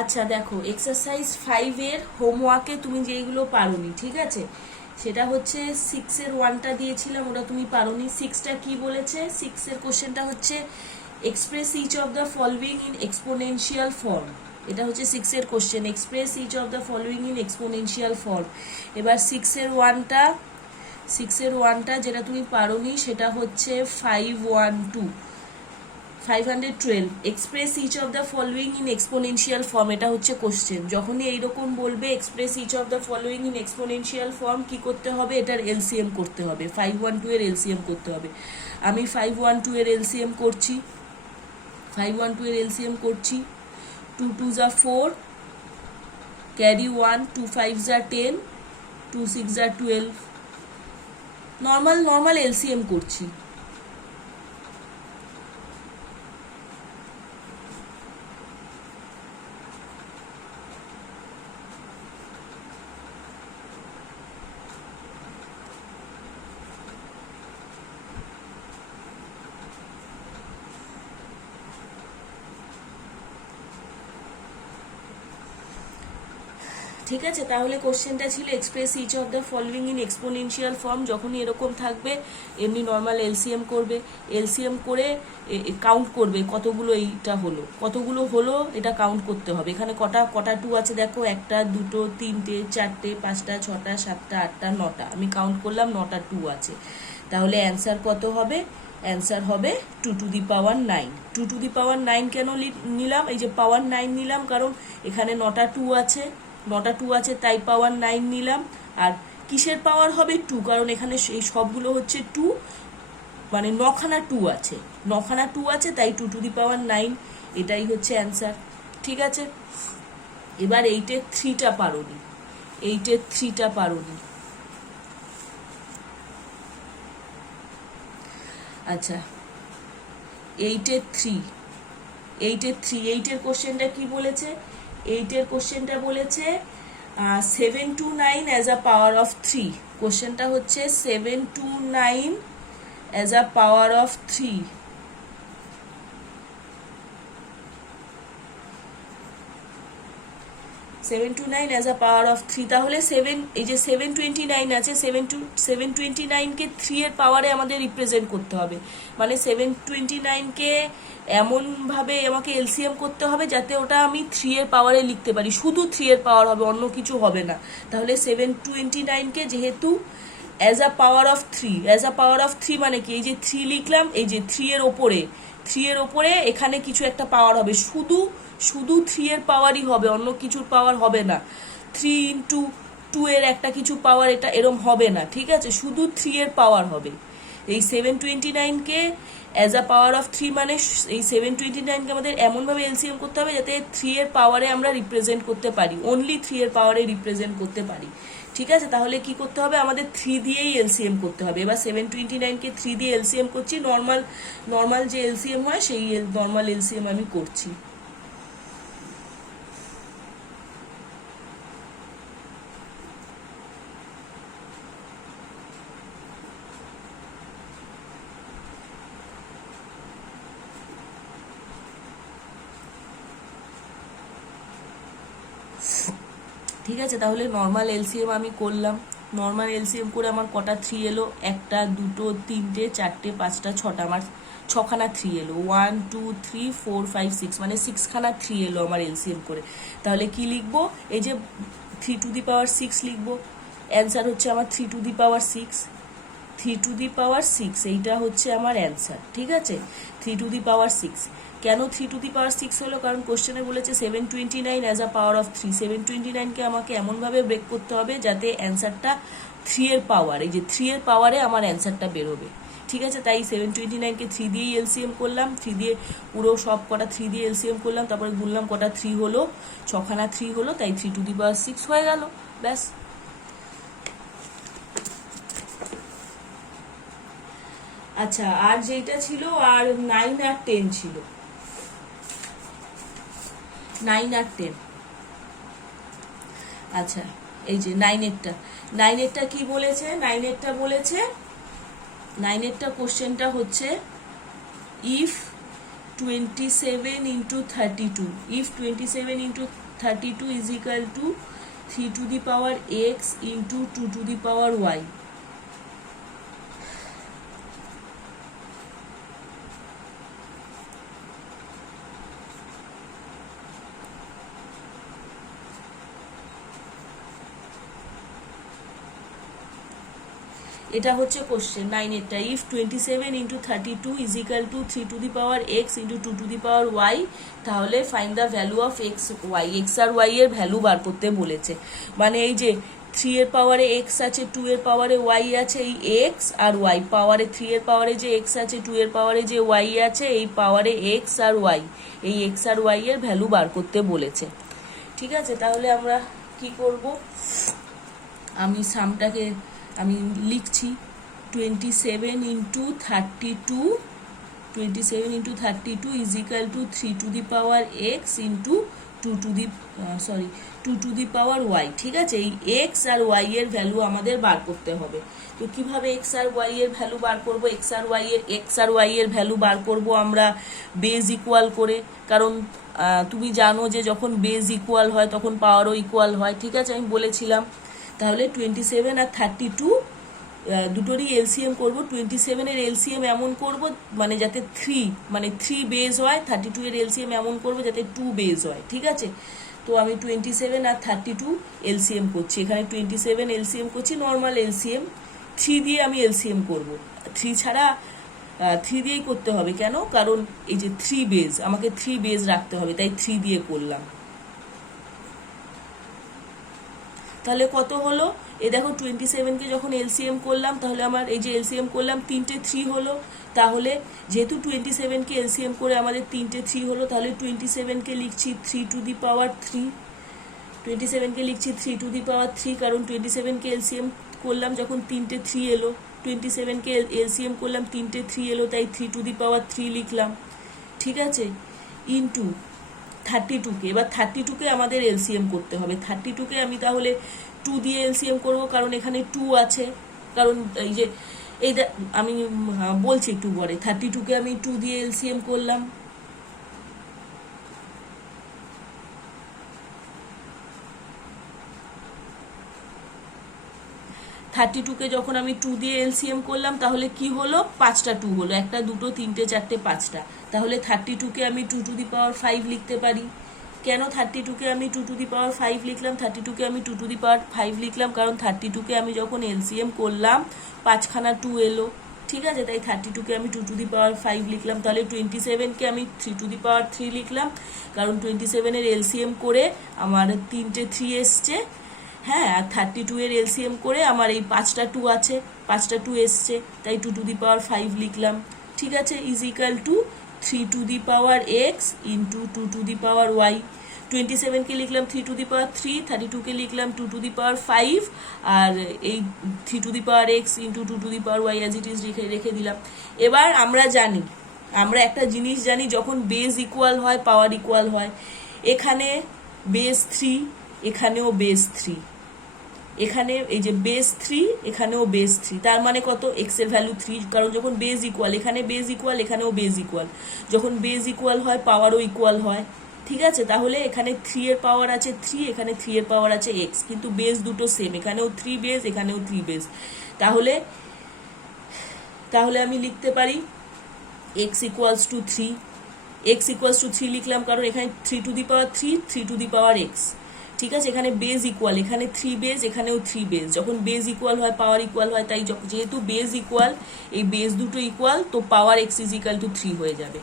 আচ্ছা দেখো, এক্সারসাইজ 5 এর হোমওয়ার্কে তুমি যেইগুলো পারোনি, ঠিক আছে, সেটা হচ্ছে 6 এর 1টা দিয়েছিলাম, ওটা তুমি পারোনি। 6টা কি বলেছে? 6 এর কোশ্চেনটা হচ্ছে express each of the following in exponential form. এটা হচ্ছে 6 এর question, express each of the following in exponential form. এবার 6 এর 1টা যেটা তুমি পারোনি সেটা হচ্ছে 512 express each of the following in exponential form. এটা হচ্ছে কোশ্চেন। যখনই এইরকম বলবে express each of the following in exponential form, কি করতে হবে? এটার এলসিএম করতে হবে, 512 এর এলসিএম করতে হবে। আমি 512 এর এলসিএম করছি, 512 এর এলসিএম করছি। 2 2 যা 4, ক্যারি 1, 2 5 যা 10, 2 6 যা 12। নর্মাল এলসিএম করছি। ঠিক আছে, তাহলে কোশ্চেনটা ছিল express each of the following in exponential form. যখনই এরকম থাকবে এমনি নর্মাল এলসিএম করবে, এলসিএম করে কাউন্ট করবে কতগুলো এইটা হলো, কতগুলো হলো এটা কাউন্ট করতে হবে। এখানে কটা টু আছে দেখো, 1টা 2টো 3টে 4টে 5টা 6টা 7টা 8টা 9টা, আমি কাউন্ট করলাম 9টা টু আছে। তাহলে অ্যান্সার কত হবে? অ্যান্সার হবে 2 to the power 9। 2 to the পাওয়ার 9 কেন নিলাম? এই যে পাওয়ার 9 নিলাম কারণ এখানে 9টা টু আছে, 9টা টু আছে তাই পাওয়ার 9 নিলাম। আর কিসের পাওয়ার হবে? 2, কারণ এখানে এই সবগুলো হচ্ছে 2, মানে 9খানা টু আছে, 9খানা টু আছে তাই 2 টু দি পাওয়ার 9। এটাই হচ্ছে অ্যান্সার। ঠিক আছে, এবার 8-এর 3টা পারোনি, 8-এর 3টা পারোনি। আচ্ছা, 8-এর 3, 8-এর কোশ্চেনটা কি বলেছে? 8-এর কোশ্চেনটা বলেছে 7 to 9 as a power of 3। কোশ্চেনটা হচ্ছে 7 to 9 as a power of 3। 7 to 9 as a power of 3। তাহলে 7, এই যে 729 আছে, 729কে 3 এর পাওয়ারে আমাদের রিপ্রেজেন্ট করতে হবে। মানে 729কে এমনভাবে আমাকে এলসিএম করতে হবে যাতে ওটা আমি 3 এর পাওয়ারে লিখতে পারি, শুধু 3 এর পাওয়ার হবে, অন্য কিছু হবে না। তাহলে 729কে যেহেতু as a power of 3, as a power of 3 মানে কি? এই যে 3 লিখলাম, এই যে 3 এর ওপরে এখানে কিছু একটা পাওয়ার হবে, শুধু 3 এর পাওয়ারই হবে, অন্য কিছুর পাওয়ার হবে না। 3 ইন্টু 2 এর একটা কিছু পাওয়ার, এটা এরম হবে না, ঠিক আছে? শুধু 3 এর পাওয়ার হবে। এই 729কে অ্যাজ আ পাওয়ার অফ 3 মানে এই 729কে আমাদের এমনভাবে এলসিএম করতে হবে যাতে 3 এর পাওয়ারে আমরা রিপ্রেজেন্ট করতে পারি, অনলি 3 এর পাওয়ারে রিপ্রেজেন্ট করতে পারি। ঠিক আছে, তাহলে কি করতে হবে? আমাদের 3 দিয়েই এলসিএম করতে হবে। এবার 729কে 3 দিয়ে এলসিএম করছি, নর্মাল যে এলসিএম হয় সেই নর্মাল এলসিএম আমি করছি। ঠিক আছে, তাহলে নর্মাল এলসিএম আমি করলাম। নর্মাল এলসিএম করে আমার কটা 3 এলো? 1টা 2টো 3টে 4টে 5টা 6টা, আমার 6খানা 3 এলো। 1 2 3 4 5 6, মানে 6খানা 3 এলো আমার এলসিএম করে। তাহলে কি লিখবো? এই যে 3 টু দি পাওয়ার 6 লিখবো। অ্যান্সার হচ্ছে আমার 3 to the power 6, 3 to the power 6, এইটা হচ্ছে আমার অ্যান্সার। ঠিক আছে, 3 টু দি পাওয়ার 6। কেন 3 টু দি পাওয়ার 6 হলো? কারণ কোশ্চেনে বলেছে 729 অ্যাজ আ পাওয়ার অফ 3। 729কে আমাকে এমনভাবে ব্রেক করতে হবে যাতে অ্যান্সারটা 3 এর পাওয়ার, এই যে 3 এর পাওয়ারে আমার অ্যান্সারটা বেরোবে। ঠিক আছে, তাই 729কে 3 দিয়েই এলসিএম করলাম, 3 দিয়ে পুরো সব কটা 3 দিয়ে এলসিএম করলাম, তারপরে গুনলাম কটা 3 হলো, 6খানা 3 হলো, তাই 3 টু দি পাওয়ার 6 হয়ে গেল, ব্যাস। আচ্ছা, আর যেটা ছিল, আর 9 আর 10 ছিল, 9 আর 10। আচ্ছা, এই যে 9-এরটা কি বলেছে? 9-এরটা কোশ্চেনটা হচ্ছে if 27 into 32. If 27 into 32 is equal to 3 to the power x into 2 to the power y. এটা হচ্ছে কোশ্চেন 9-এরটা। If 27 into 32 is equal to 3 to the power x into 2 to the power y, তাহলে find the value of x y. X আর y এর value বার করতে বলেছে। মানে এই যে 3 এর পাওয়ারে এক্স আছে, 2 এর পাওয়ারে ওয়াই আছে, এই এক্স আর ওয়াই পাওয়ারে 3 এর পাওয়ারে যে এক্স আছে, 2 এর পাওয়ারে যে ওয়াই আছে, এই পাওয়ারে এক্স আর ওয়াই, এই এক্স আর ওয়াই এর ভ্যালু বার করতে বলেছে। ঠিক আছে, তাহলে আমরা কি করব, আমি সামটাকে আমি লিখছি 27 into 32, 27 into 32 is equal to 3 to the power x into 2 to the power y. ঠিক আছে, এই এক্স আর ওয়াই এর ভ্যালু আমাদের বার করতে হবে। তো কিভাবে এক্স আর ওয়াই এর ভ্যালু বার করব? এক্স আর ওয়াই এর ভ্যালু বার করব আমরা বেজ ইকুয়াল করে, কারণ তুমি জানো যে যখন বেজ ইকুয়াল হয় তখন পাওয়ারও ইকুয়াল হয়। ঠিক আছে, আমি বলেছিলাম। তাহলে 27 আর 32 দুটোরই এলসিএম করব। 27 এর এলসিএম এমন করব মানে যাতে 3 বেজ হয়, 32 এর এলসিএম এমন করব যাতে 2 বেজ হয়। ঠিক আছে, তো আমি 27 আর 32 এলসিএম করছি। এখানে 27 এলসিএম করছি, নর্মাল এলসিএম। 3 দিয়ে আমি এলসিএম করব। 3 ছাড়া 3 দিয়েই করতে হবে। কেন? কারণ এই যে 3 বেজ, আমাকে 3 বেজ রাখতে হবে, তাই 3 দিয়ে করলাম। তাহলে কত হলো? এ দেখো 27কে যখন এলসিএম করলাম, তাহলে আমার এই যে এলসিএম করলাম 3টে 3 হলো। তাহলে যেহেতু 27কে এলসিএম করে আমাদের 3টে 3 হলো, তাহলে 27কে লিখছি 3 টু দি পাওয়ার 3। 27কে লিখছি 3 টু দি পাওয়ার 3, কারণ 27কে এলসিএম করলাম যখন 3টে 3 এলো, 27কে এলসিএম করলাম 3টে 3 এলো, তাই 3 টু দি পাওয়ার 3 লিখলাম। ঠিক আছে, ইনটু 32কে, এবার 32কে আমাদের এলসিএম করতে হবে। 32কে আমি তাহলে 2 দিয়ে এলসিএম করব, কারণ এখানে 2 আছে। কারণ এই যে আমি বলছি একটু পরে। 32কে আমি 2 দিয়ে এলসিএম করলাম। কে যখন আমি 2 দিয়ে এলসিএম করলাম, তাহলে কি হলো? 5টা 2 হলো, 1 2 3 4 5টা। তাহলে 32কে আমি 2 টু দি পাওয়ার 5 লিখতে পারি। কেন 32কে আমি 2 টু দি পাওয়ার 5 লিখলাম? 32কে আমি 2 টু দি পাওয়ার 5 লিখলাম কারণ 32কে আমি যখন এলসিএম করলাম 5খানা 2 এলো। ঠিক আছে, তাই 32কে আমি 2 টু দি পাওয়ার 5 লিখলাম। তাহলে 27কে আমি 3 টু দি পাওয়ার 3 লিখলাম, কারণ 27 এর এলসিএম করে আমার 3টে 3 এসছে। হ্যাঁ, আর 32 এর এলসিএম করে আমার এই 5টা 2 আছে, 5টা 2 এসছে, তাই 2 টু দি পাওয়ার 5 লিখলাম। ঠিক আছে, is equal to 3 to the power x into 2 to the power y. 27কে লিখলাম 3 টু দি পাওয়ার 3, 32কে লিখলাম 2 টু দি পাওয়ার 5, আর এই 3 to the power x into 2 to the power y as it is রেখে দিলাম। এবার আমরা একটা জিনিস জানি, যখন বেজ ইকুয়াল হয় পাওয়ার ইকুয়াল হয়। এখানে বেস 3, এখানেও বেস 3, এখানে এই যে বেস 3, এখানেও বেস 3, তার মানে কত? এক্স এর ভ্যালু 3, কারণ যখন বেজ ইকুয়াল, এখানে বেজ ইকুয়াল, এখানেও বেজ ইকুয়াল। যখন বেজ ইকুয়াল হয় পাওয়ারও ইকুয়াল হয়। ঠিক আছে, তাহলে এখানে 3 এর পাওয়ার আছে 3, এখানে 3 এর পাওয়ার আছে এক্স, কিন্তু বেজ দুটো সেম, এখানেও 3 বেজ, এখানেও 3 বেজ। তাহলে আমি লিখতে পারি x equals to 3। X equals to 3 লিখলাম কারণ এখানে 3 to the power 3, 3 to the power x. ঠিক আছে, এখানে বেজ ইকুয়াল, এখানে 3 বেজ, এখানেও 3 বেজ। যখন বেজ ইকুয়াল হয় পাওয়ার ইকুয়াল হয়, তাই যেহেতু বেজ ইকুয়াল, এই বেজ দুটো ইকুয়াল, তো power x is equal to 3 হয়ে যাবে।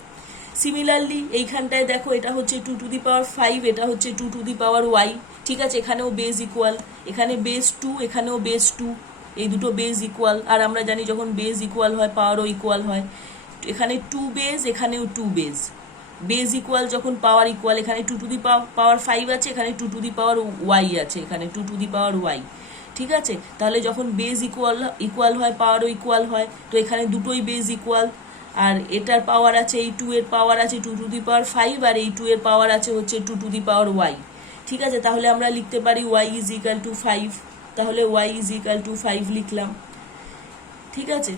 সিমিলারলি এইখানটায় দেখো, এটা হচ্ছে 2 টু দি পাওয়ার 5, এটা হচ্ছে 2 টু দি পাওয়ার ওয়াই। ঠিক আছে, এখানেও বেজ ইকুয়াল, এখানে বেজ 2, এখানেও বেজ 2, এই দুটো বেজ ইকুয়াল। আর আমরা জানি যখন বেজ ইকুয়াল হয় পাওয়ারও ইকুয়াল হয়। এখানে 2 বেজ, এখানেও 2 বেজ। বেজ ইকুয়াল যখন পাওয়ার ইকুয়াল, এখানে 2 টু দি পাওয়ার 5 আছে, এখানে 2 টু দি পাওয়ার ওয়াই আছে, এখানে 2 টু দি পাওয়ার ওয়াই। ঠিক আছে, তাহলে যখন বেজ ইকুয়াল হয় পাওয়ারও ইকুয়াল হয়, তো এখানে দুটোই বেজ ইকুয়াল। আর এটার পাওয়ার আছে, এই 2 এর পাওয়ার আছে 2 টু দি পাওয়ার 5, আর এই 2 এর পাওয়ার আছে হচ্ছে 2 টু দি পাওয়ার ওয়াই। ঠিক আছে, তাহলে আমরা লিখতে পারি ওয়াই ইজ ইকাল টু 5। তাহলে ওয়াই ইজ ইকাল টু 5 লিখলাম। ঠিক আছে,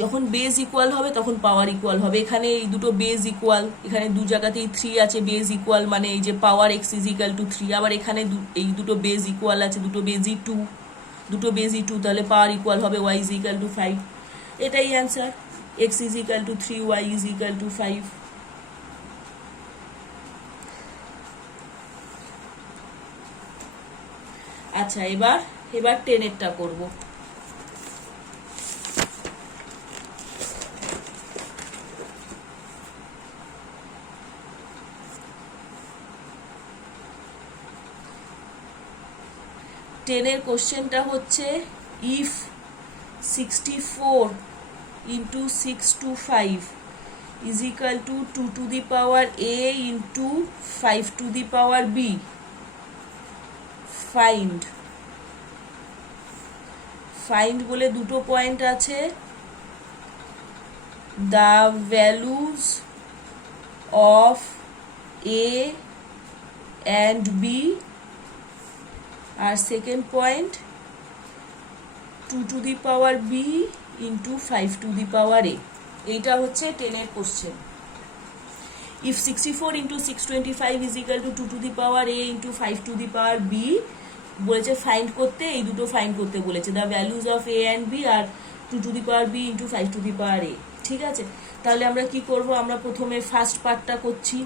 যখন বেজ ইকুয়াল হবে তখন পাওয়ার ইকুয়াল হবে। এখানে এই দুটো বেজ ইকুয়াল, এখানে দু জায়গাতেই 3 আছে, বেজ ইকুয়াল মানে এই যে পাওয়ার x ইজ ইকাল টু 3। আবার এখানে এই দুটো বেজ ইকুয়াল আছে, দুটো বেজই 2, দুটো বেজই 2, তাহলে পাওয়ার ইকুয়াল হবে y ইজ ইকাল টু 5। এটাই answer, x is equal to 3, y is equal to 5। আচ্ছা, এবার 10এরটা করব। টেনের কোশ্চেনটা হচ্ছে if 64 into 625 is equal to 2 to the power a into 5 to the power b, find বলে দুটো পয়েন্ট আছে। The values of a and b, আর second point 2 to the power b into 5 to the power a। এইটা হচ্ছে 10-এর question. If 64 into 625 is equal to 2 to the power a into 5 to the power b বলেছে find করতে, এই দুটো find করতে বলেছে, the values of a and b আর 2 to the power b into 5 to the power a। ঠিক আছে, তাহলে আমরা কি করব, আমরা প্রথমে ফার্স্ট পার্টটা করছি,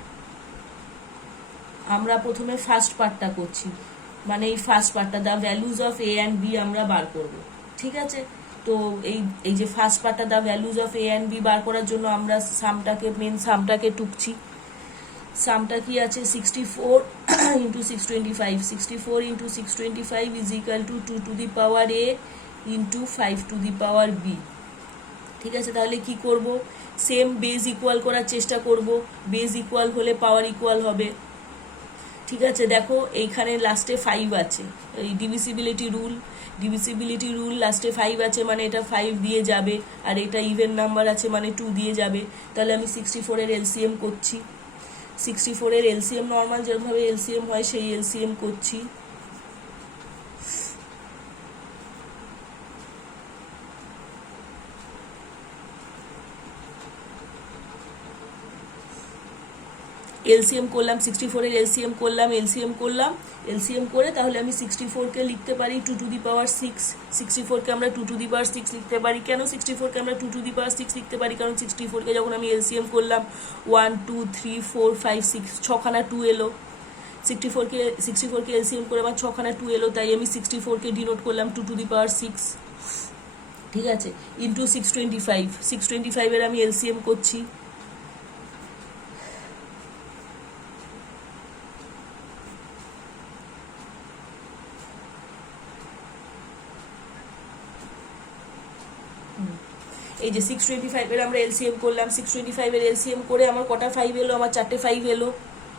মানে এই ফার্স্ট পার্টটা the values of a and b আমরা বার করব। ঠিক আছে, তো এই যে ফার্স্ট পার্টটা the values of a and b বার করার জন্য আমরা মেন সামটাকে টুকছি। সামটা কি আছে, 64 into 625, 64 into 625 is equal to 2 to the power a into 5 to the power b। ঠিক আছে, তাহলে কি করব, সেম বেজ ইকুয়াল করার চেষ্টা করব, বেজ ইকুয়াল হলে পাওয়ার ইকুয়াল হবে। ঠিক আছে, দেখো এইখানে লাস্টে 5 আছে, এই ডিভিসিবিলিটি রুল লাস্টে 5 আছে মানে এটা 5 দিয়ে যাবে, আর এটা ইভেন নাম্বার আছে মানে 2 দিয়ে যাবে। তাহলে আমি 64-এর এলসিএম করছি, 64-এর এলসিএম নর্মাল যেভাবে এলসিএম হয় সেই এলসিএম করছি। এলসিএম করলাম, 64-এর এলসিএম করলাম, এলসিএম করে তাহলে আমি 64-কে লিখতে পারি 2 টু দি পাওয়ার 6। 64-কে আমরা 2 টু দি পাওয়ার 6 লিখতে পারি। কেন 64-কে আমরা 2 টু দি পাওয়ার 6 লিখতে পারি? কারণ 64-কে যখন আমি এলসিএম করলাম 1 2 3 4 5 6, 6খানা 2 এলো। 64-কে এলসিএম করে আমার 6খানা 2 এলো, তাই আমি 64-কে ডিনোট করলাম 2 টু দি পাওয়ার 6। ঠিক আছে, ইন্টু 625-এর আমি এলসিএম করছি, এই যে 625-এর আমরা এলসিএম করলাম, 625-এর এলসিএম করে আমার কটা 5 এলো, আমার 4টে 5 এলো।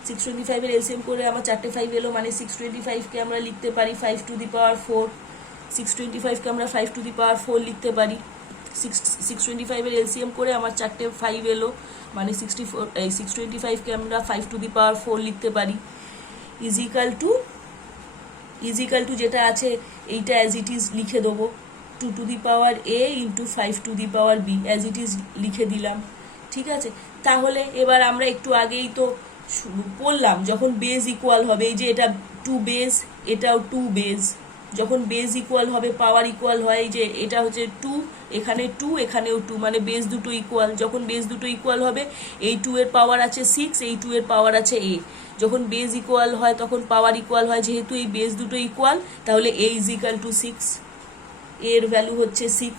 625-এর এলসিএম করে আমার 4টে 5 এলো, মানে 625-কে আমরা লিখতে পারি 5 টু দি পাওয়ার 4। 625-কে আমরা 5 টু দি পাওয়ার 4 লিখতে পারি। 625-এর এলসিএম করে আমার 4টে 5 এলো, মানে 625-কে আমরা 5 টু দি পাওয়ার 4 লিখতে পারি। ইজ ইকাল টু যেটা আছে এইটা অ্যাজ ইট ইজ লিখে দেবো, 2 to the power a into 5 to the power b as it is লিখে দিলাম। ঠিক আছে, তাহলে এবার আমরা একটু আগেই তো বললাম যখন বেজ ইকুয়াল হবে, এই যে এটা 2 বেজ, এটাও 2 বেজ, যখন বেজ ইকুয়াল হবে পাওয়ার ইকুয়াল হয়। এই যে এটা হচ্ছে 2, এখানে 2, এখানেও 2, মানে বেজ দুটো ইকুয়াল। যখন বেজ দুটো ইকুয়াল হবে, এই 2 এর পাওয়ার আছে 6, এই 2 এর পাওয়ার আছে a। যখন বেজ ইকুয়াল হয় তখন পাওয়ার ইকুয়াল হয়, যেহেতু এই বেজ দুটো ইকুয়াল তাহলে a ইজ ইকাল টু 6, এর ভ্যালু হচ্ছে 6।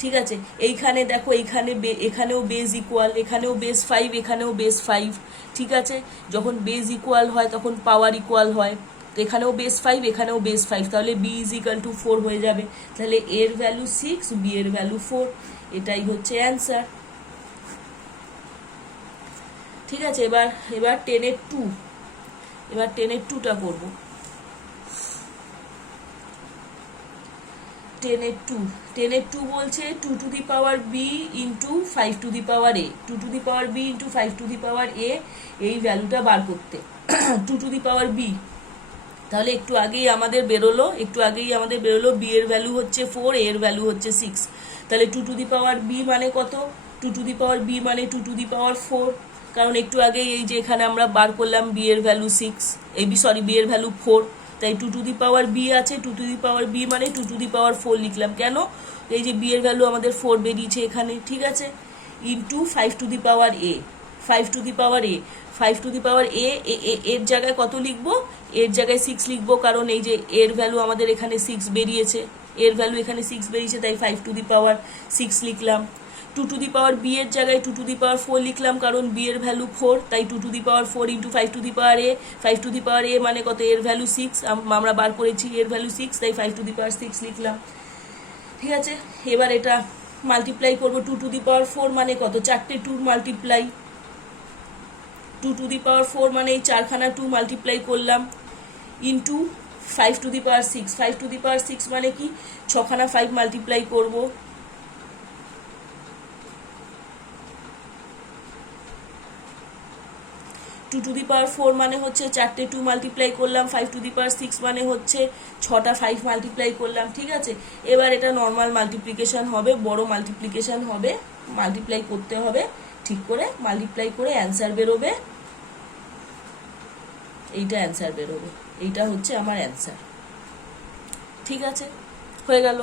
ঠিক আছে, এইখানে দেখো এখানেও বেজ ইকুয়াল, এখানেও বেজ 5, এখানেও বেজ 5। ঠিক আছে, যখন বেজ ইকুয়াল হয় তখন পাওয়ার ইকুয়াল হয়, তো এখানেও বেজ 5, এখানেও বেজ 5, তাহলে b ইজ ইকাল টু 4 হয়ে যাবে। তাহলে এর ভ্যালু 6, b এর ভ্যালু 4, এটাই হচ্ছে অ্যান্সার। ঠিক আছে, এবার 10-এর 2, এবার 10-এর 2টা করবো। 10-এর 2 বলছে 2 to the power b into 5 to the power a, 2 to the power b into 5 to the power a, এই ভ্যালুটা বার করতে। 2 টু দি পাওয়ার b তাহলে একটু আগেই আমাদের বেরোলো বি এর ভ্যালু হচ্ছে 4, এ এর ভ্যালু হচ্ছে 6। তাহলে 2 টু দি পাওয়ার বি মানে কত? 2 টু দি পাওয়ার বি মানে 2 টু দি পাওয়ার 4, কারণ একটু আগেই এই যে এখানে আমরা বার করলাম বি এর ভ্যালু 6, বি এর ভ্যালু 4, তাই 2 টু দি পাওয়ার বি আছে, 2 টু দি পাওয়ার বি মানে 2 টু দি পাওয়ার 4 লিখলাম। কেন? এই যে বি এর ভ্যালু আমাদের 4 বেরিয়েছে এখানে, ঠিক আছে, into 5 to the power a, 5 to the power a, 5 to the power এর জায়গায় কত লিখবো? এর জায়গায় 6 লিখবো, কারণ এই যে এর ভ্যালু আমাদের এখানে 6 বেরিয়েছে, এর ভ্যালু এখানে 6 বেরিয়েছে, তাই 5 টু দি পাওয়ার 6 লিখলাম। 2 টু দি পাওয়ার বি এর জায়গায় 2 টু দি পাওয়ার 4 লিখলাম, কারণ বি এর ভ্যালু 4, তাই 2 to the power 4 into 5 to the power a, 5 to the power a মানে কত? এর ভ্যালু 6, আমরা বার করেছি এর ভ্যালু 6, তাই 5 টু দি পাওয়ার 6 লিখলাম। ঠিক আছে, এবার এটা মাল্টিপ্লাই করবো। 2 টু দি পাওয়ার 4 মানে কত? 4টে 2 মাল্টিপ্লাই, 2 টু দি পাওয়ার 4 মানে এই 4খানা 2 মাল্টিপ্লাই করলাম, into 5 to the power 6, 5 to the power 6 মানে কি? 6খানা 5 মাল্টিপ্লাই করবো, 2 টু দি পাওয়ার 4 মানে হচ্ছে 4টে 2 মাল্টিপ্লাই করলাম, 5 টু দি পাওয়ার 6 মানে হচ্ছে 6টা 5 মাল্টিপ্লাই করলাম। ঠিক আছে, এবার এটা নর্মাল মাল্টিপ্লিকেশন হবে, বড় মাল্টিপ্লিকেশন হবে, মাল্টিপ্লাই করতে হবে ঠিক করে, মাল্টিপ্লাই করে অ্যান্সার বেরোবে, এইটা অ্যান্সার বেরোবে, এইটা হচ্ছে আমার অ্যান্সার। ঠিক আছে, হয়ে গেল।